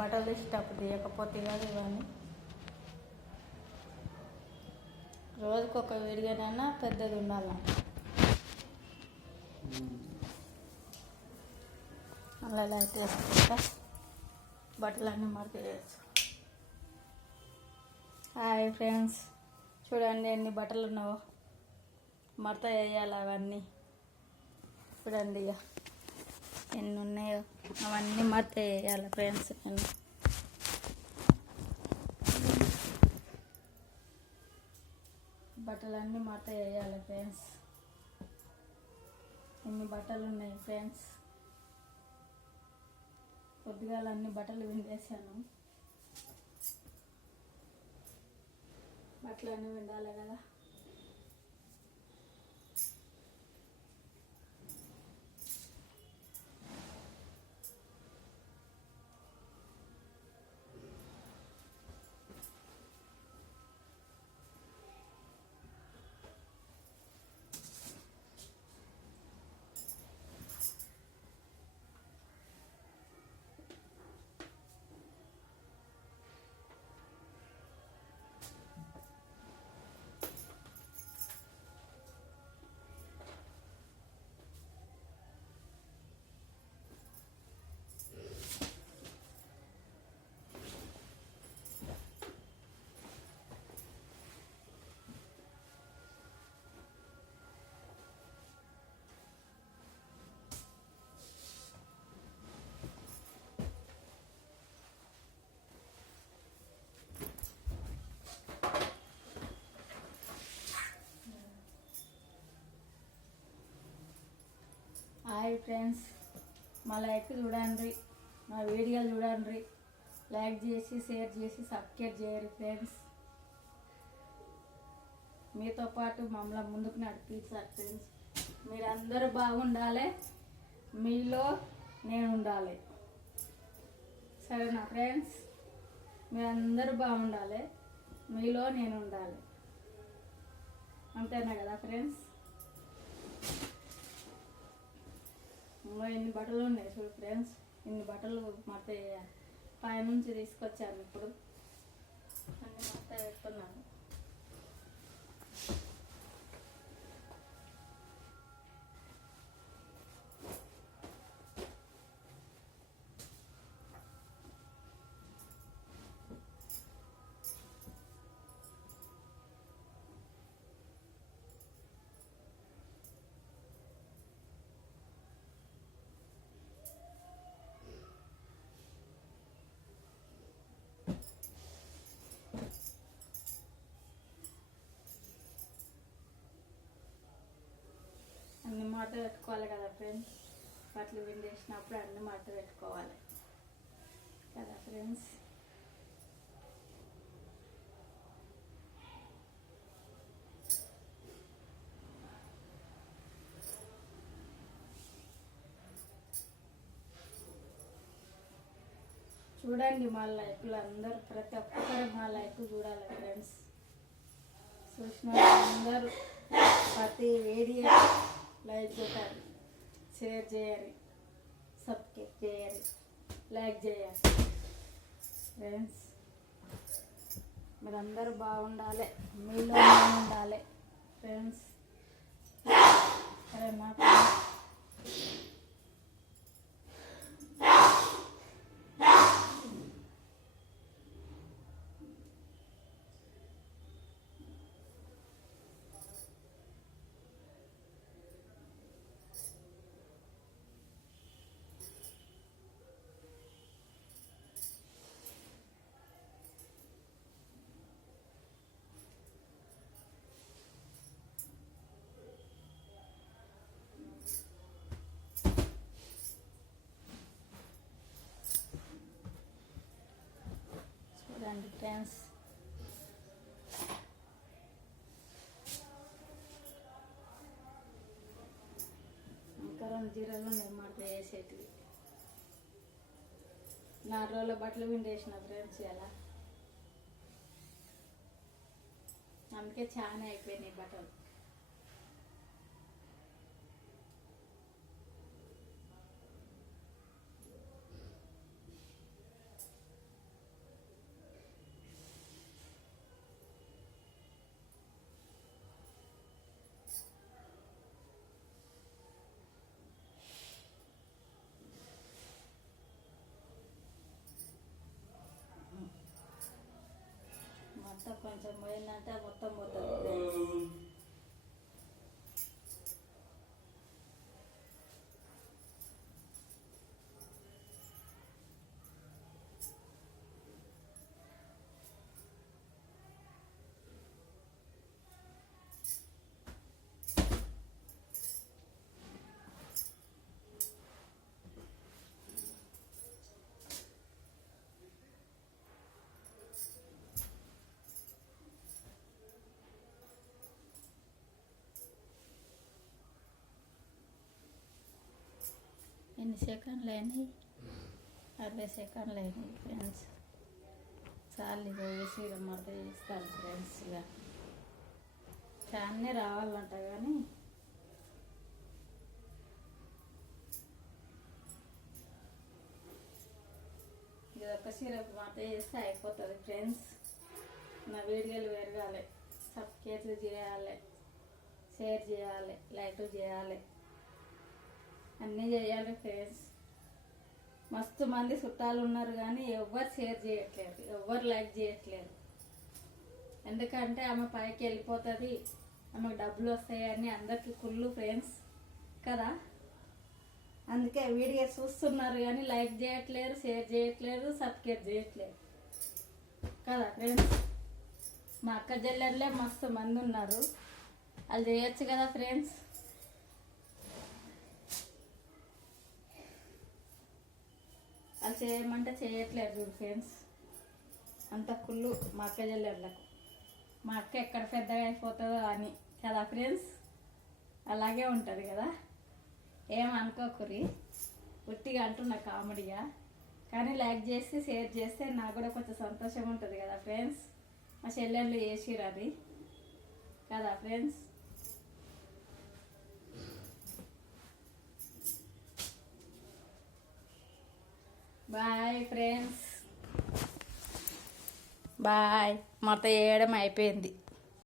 బట్టలు తీసేటప్పుడు తీయకపోతే కాదు ఇవన్నీ. రోజుకొక వీడియోనైనా పెద్దది ఉండాలి. అలా లైట్ వేసుకుంటా బట్టలన్నీ మడత చేయొచ్చు. హాయ్ ఫ్రెండ్స్, చూడండి ఎన్ని బట్టలు ఉన్నావో. మడత వేయాలి అవన్నీ. చూడండి ఇక ఎన్ని ఉన్నాయో అవన్నీ మడత వేయాలి ఫ్రెండ్స్. నేను బట్టలన్నీ మడత వేయాలి ఫ్రెండ్స్. ఎన్ని బట్టలు ఉన్నాయి ఫ్రెండ్స్. పొద్దుగాల అన్ని బట్టలు విండేసాను. బట్టలు అన్నీ విండాలి కదా. హాయ్ ఫ్రెండ్స్, మా లైక్ చూడండి, మా వీడియోలు చూడండి. లైక్ చేసి షేర్ చేసి సబ్స్క్రైబ్ చేయరు ఫ్రెండ్స్. మీతో పాటు మమ్మల్ని ముందుకు నడిపించారు ఫ్రెండ్స్. మీరందరూ బాగుండాలి, మీలో నేను ఉండాలి. సరేనా ఫ్రెండ్స్? మీరందరూ బాగుండాలి, మీలో నేను ఉండాలి. అంతేనా కదా ఫ్రెండ్స్? ఎన్ని బట్టలు ఉన్నాయి చూడు ఫ్రెండ్స్. ఇన్ని బట్టలు మడత వేయాలి. పైనుంచి తీసుకొచ్చాను, ఇప్పుడు అన్ని మడత పెడుతున్నాను. అన్ని మడత పెట్టుకోవాలి కదా ఫ్రెండ్స్. బట్టలు విండేసినప్పుడు అన్ని మడత పెట్టుకోవాలి కదా ఫ్రెండ్స్. చూడండి మా లైకులు అందరూ, ప్రతి ఒక్కరు మా లైక్ చూడాలి ఫ్రెండ్స్. చూసిన అందరూ ప్రతి వీడియో లైక్ కొట్టాలి, షేర్ చేయాలి, సబ్స్క్రైబ్ చేయాలి, లైక్ చేయాలి ఫ్రెండ్స్. మీరందరూ బాగుండాలి, మీలో నేను ఉండాలి ఫ్రెండ్స్. సరేనా ఫ్రెండ్స్? చూడండి ఫ్రెండ్స్, ఇంకా 2 జీరాలు ఉన్నాయి మడత వేసేటివి. 4 రోజుల బట్టలు విండేసిన ఫ్రెండ్స్ ఎలా. అందుకే చాలా అయిపోయినాయి బట్టలు. కొంచెం పోయిందంటే మొత్తం పోతుంది ఫ్రెండ్స్. ఎన్ని సెకండ్లు అయినాయి? 60 సెకండ్లు అయినాయి ఫ్రెండ్స్. చాలు ఇక వేసి ఇక మడత చేస్తాను ఫ్రెండ్స్. ఇక చాలానే రావాలంట కానీ ఇది ఒక్క సిరప్ మడత చేస్తే అయిపోతుంది ఫ్రెండ్స్. నా వీడియోలు పెరగాలి, సబ్స్క్రైబ్ చేయాలి, షేర్ చేయాలి, లైక్ చేయాలి, అన్నీ చేయాలి ఫ్రెండ్స్. మస్తు మంది చుట్టాలు ఉన్నారు కానీ ఎవ్వరు షేర్ చేయట్లేరు, ఎవ్వరు లైక్ చేయట్లేరు. ఎందుకంటే ఆమె పైకి వెళ్ళిపోతుంది, ఆమెకు డబ్బులు వస్తాయని అందరికీ కుళ్ళు ఫ్రెండ్స్ కదా. అందుకే వీడియో చూస్తున్నారు కానీ లైక్ చేయట్లేరు, షేర్ చేయట్లేరు, సబ్స్క్రైబ్ చేయట్లేరు కదా ఫ్రెండ్స్. మా అక్క చెల్లెళ్ళే మస్తు మంది ఉన్నారు, వాళ్ళు చేయొచ్చు కదా ఫ్రెండ్స్. అది చేయమంటే చేయట్లేదు చూడు ఫ్రెండ్స్. అంత కుళ్ళు మా అక్క చెల్లెళ్ళకు. మా అక్క ఎక్కడ పెద్దగా అయిపోతుందో అని కదా ఫ్రెండ్స్. అలాగే ఉంటుంది కదా, ఏమనుకోకురి, ఉట్టిగా అంటున్నా కామెడీగా. కానీ లైక్ చేసి షేర్ చేస్తే నాకు కూడా కొంచెం సంతోషం ఉంటుంది కదా ఫ్రెండ్స్. మా చెల్లెళ్ళు చేసిరు అది కదా ఫ్రెండ్స్. Bye friends, bye. మొత్తం వేయడం అయిపోయింది.